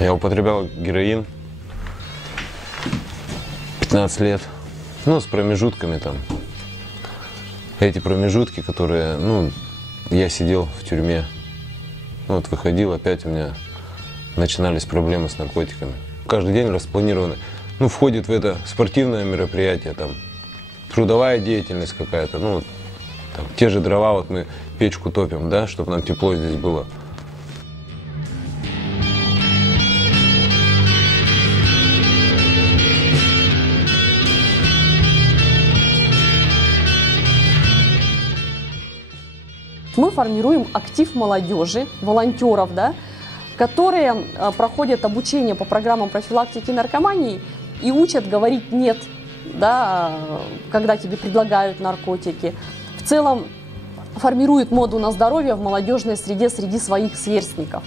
Я употреблял героин 15 лет, ну, с промежутками там. Эти промежутки, которые, ну, я сидел в тюрьме, ну, вот выходил, опять у меня начинались проблемы с наркотиками. Каждый день распланированы, ну, входит в это спортивное мероприятие, там, трудовая деятельность какая-то, ну, там, те же дрова, вот мы печку топим, да, чтобы нам тепло здесь было. Мы формируем актив молодежи, волонтеров, да, которые проходят обучение по программам профилактики наркомании и учат говорить «нет», да, когда тебе предлагают наркотики. В целом формируют моду на здоровье в молодежной среде среди своих сверстников.